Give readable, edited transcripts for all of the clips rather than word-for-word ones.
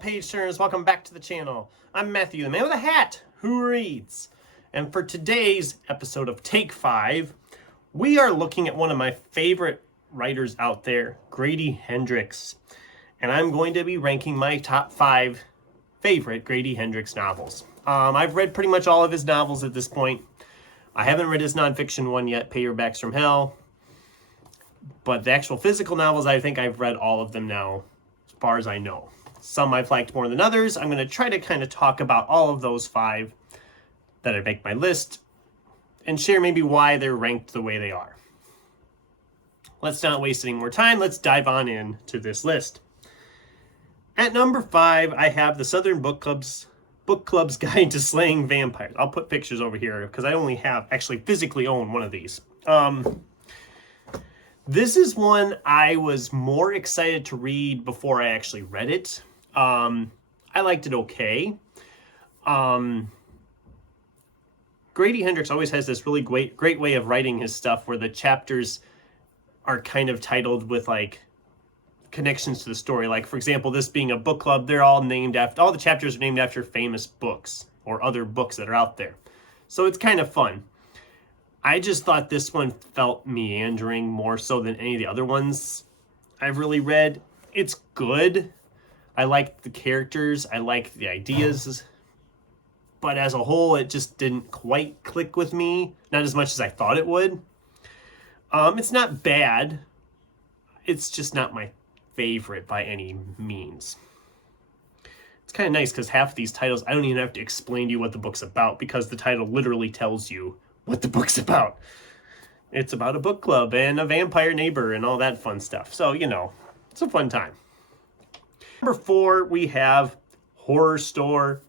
page turners, welcome back to the channel. I'm Matthew, the man with a hat who reads. And for today's episode of Take 5, we are looking at one of my favorite writers out there, Grady Hendrix. And I'm going to be ranking my top 5 favorite Grady Hendrix novels. I've read pretty much all of his novels at this point. I haven't read his nonfiction one yet, Paperbacks from Hell. But the actual physical novels, I think I've read all of them now, as far as I know. Some I've liked more than others. I'm going to try to kind of talk about all of those 5 that I make my list and share maybe why they're ranked the way they are. Let's not waste any more time. Let's dive on into this list. At number 5, I have the Southern Book Club's Guide to Slaying Vampires. I'll put pictures over here because I only have actually physically own one of these. This is one I was more excited to read before I actually read it. I liked it okay. Grady Hendrix always has this really great way of writing his stuff where the chapters are kind of titled with like connections to the story. Like, for example, this being a book club, they're all named after, all the chapters are named after famous books or other books that are out there. So it's kind of fun. I just thought this one felt meandering more so than any of the other ones I've really read. It's good. I like the characters. I like the ideas. But as a whole, it just didn't quite click with me. Not as much as I thought it would. It's not bad. It's just not my favorite by any means. It's kind of nice because half of these titles, I don't even have to explain to you what the book's about because the title literally tells you what the book's about. It's about a book club and a vampire neighbor and all that fun stuff. So, you know, it's a fun time. Number 4, we have Horror Store.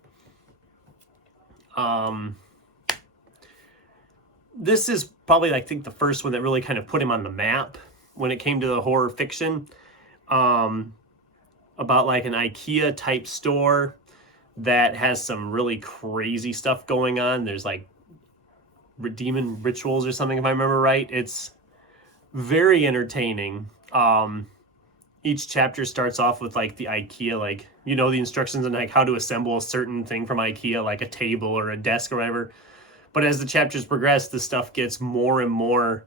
This is probably, I think, the first one that really kind of put him on the map when it came to the horror fiction. About like an IKEA type store that has some really crazy stuff going on. There's like demon rituals or something, if I remember right. It's very entertaining. Each chapter starts off with like the IKEA, like, you know, the instructions on like how to assemble a certain thing from IKEA, like a table or a desk or whatever. But as the chapters progress, the stuff gets more and more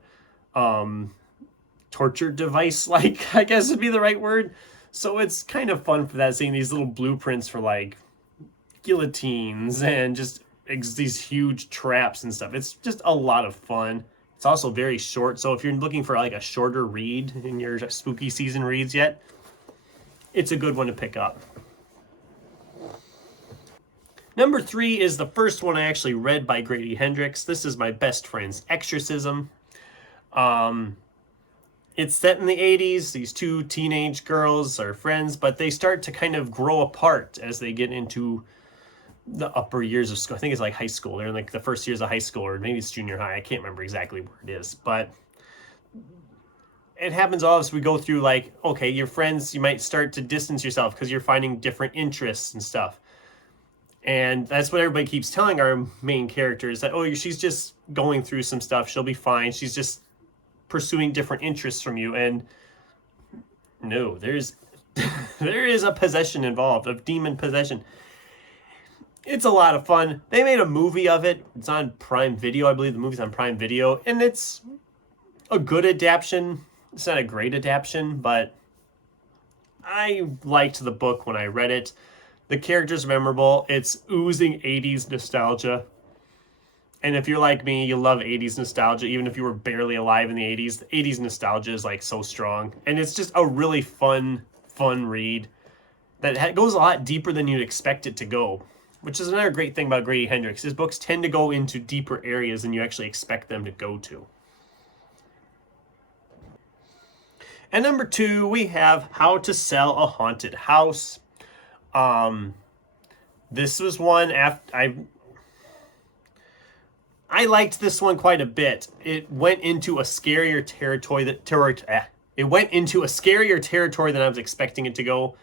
torture device like, I guess would be the right word. So it's kind of fun for that, seeing these little blueprints for like guillotines and just these huge traps and stuff. It's just a lot of fun. It's also very short, so if you're looking for like a shorter read in your spooky season reads yet, it's a good one to pick up. Number 3 is the first one I actually read by Grady Hendrix. This is My Best Friend's Exorcism. It's set in the 80s. These 2 teenage girls are friends, but they start to kind of grow apart as they get into the upper years of school. I think it's like high school. They're in like the first years of high school, or maybe it's junior high. I can't remember exactly where it is, but it happens all as we go through. Like, okay, your friends, you might start to distance yourself because you're finding different interests and stuff. And that's what everybody keeps telling our main character is that, oh, she's just going through some stuff. She'll be fine. She's just pursuing different interests from you. And no, there is a possession involved, of demon possession. It's a lot of fun. They made a movie of it. It's on Prime Video. I believe the movie's on Prime Video. And it's a good adaptation. It's not a great adaptation, but I liked the book when I read it. The character's memorable. It's oozing 80s nostalgia. And if you're like me, you love 80s nostalgia. Even if you were barely alive in the 80s, the 80s nostalgia is like so strong. And it's just a really fun read that goes a lot deeper than you'd expect it to go. Which is another great thing about Grady Hendrix. His books tend to go into deeper areas than you actually expect them to go to. And number 2, we have How to Sell a Haunted House. This was one after I liked this one quite a bit. It went into a scarier territory than I was expecting it to go.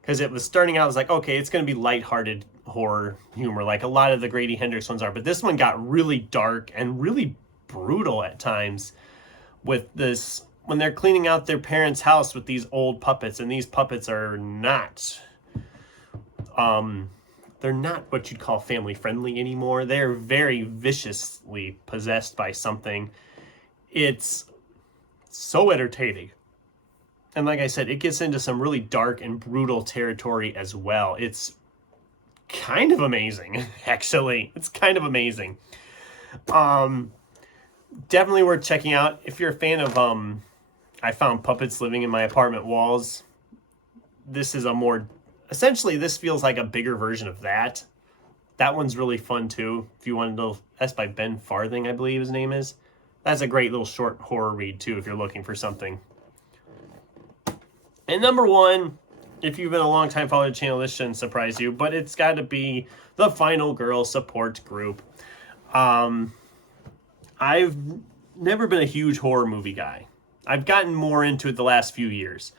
Because it was starting out, I was like, okay, it's going to be lighthearted horror humor, like a lot of the Grady Hendrix ones are. But this one got really dark and really brutal at times with this, when they're cleaning out their parents' house with these old puppets. And these puppets are not they're not what you'd call family friendly anymore. They're very viciously possessed by something. It's so entertaining. And like I said, it gets into some really dark and brutal territory as well. It's kind of amazing, actually. It's kind of amazing. Definitely worth checking out. If you're a fan of I Found Puppets Living in My Apartment Walls, this is a more, essentially this feels like a bigger version of that. That one's really fun too. If you want to know, that's by Ben Farthing, I believe his name is. That's a great little short horror read too if you're looking for something. And number one, if you've been a long time follower of the channel, this shouldn't surprise you, but it's got to be the Final Girl support group. I've never been a huge horror movie guy. I've gotten more into it the last few years.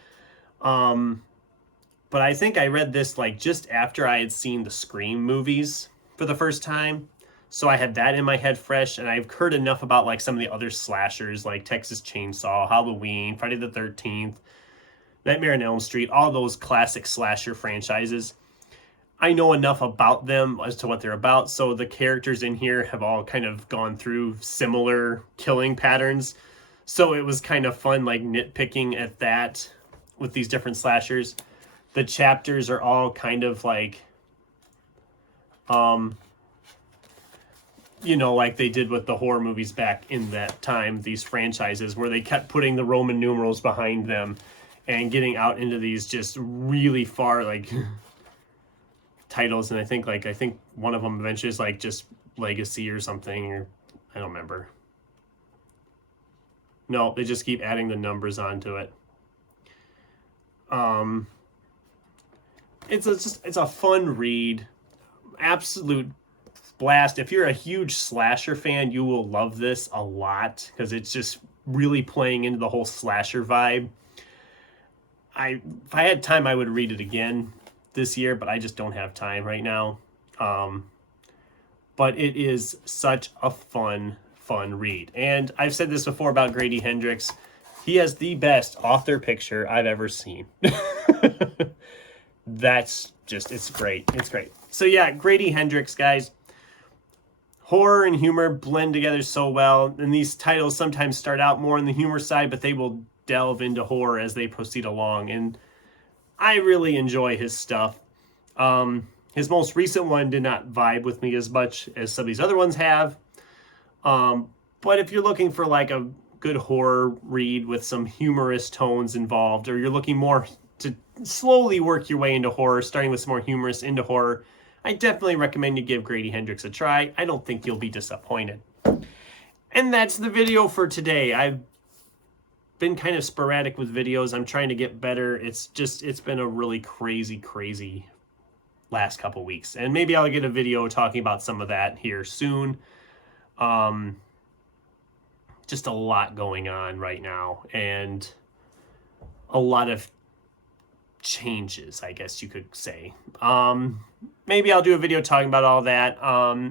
But I think I read this like just after I had seen the Scream movies for the first time. So I had that in my head fresh, and I've heard enough about like some of the other slashers like Texas Chainsaw, Halloween, Friday the 13th, Nightmare on Elm Street, all those classic slasher franchises. I know enough about them as to what they're about, so the characters in here have all kind of gone through similar killing patterns. So it was kind of fun, like nitpicking at that with these different slashers. The chapters are all kind of like, you know, like they did with the horror movies back in that time, these franchises where they kept putting the Roman numerals behind them and getting out into these just really far, like, titles. And I think one of them eventually is like just Legacy or something, or I don't remember. No, they just keep adding the numbers onto it. It's a fun read, absolute blast. If you're a huge slasher fan, you will love this a lot because it's just really playing into the whole slasher vibe. If I had time, I would read it again this year, but I just don't have time right now. But it is such a fun read. And I've said this before about Grady Hendrix. He has the best author picture I've ever seen. That's just, it's great. It's great. So yeah, Grady Hendrix, guys. Horror and humor blend together so well. And these titles sometimes start out more on the humor side, but they will delve into horror as they proceed along. And I really enjoy his stuff. His most recent one did not vibe with me as much as some of these other ones have. But if you're looking for like a good horror read with some humorous tones involved, or you're looking more to slowly work your way into horror, starting with some more humorous into horror, I definitely recommend you give Grady Hendrix a try. I don't think you'll be disappointed. And that's the video for today. I've been kind of sporadic with videos. I'm trying to get better. It's been a really crazy last couple weeks. And maybe I'll get a video talking about some of that here soon. Just a lot going on right now, and a lot of changes, I guess you could say. Maybe I'll do a video talking about all that.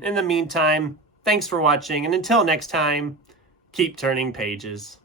In the meantime, thanks for watching, and until next time, keep turning pages.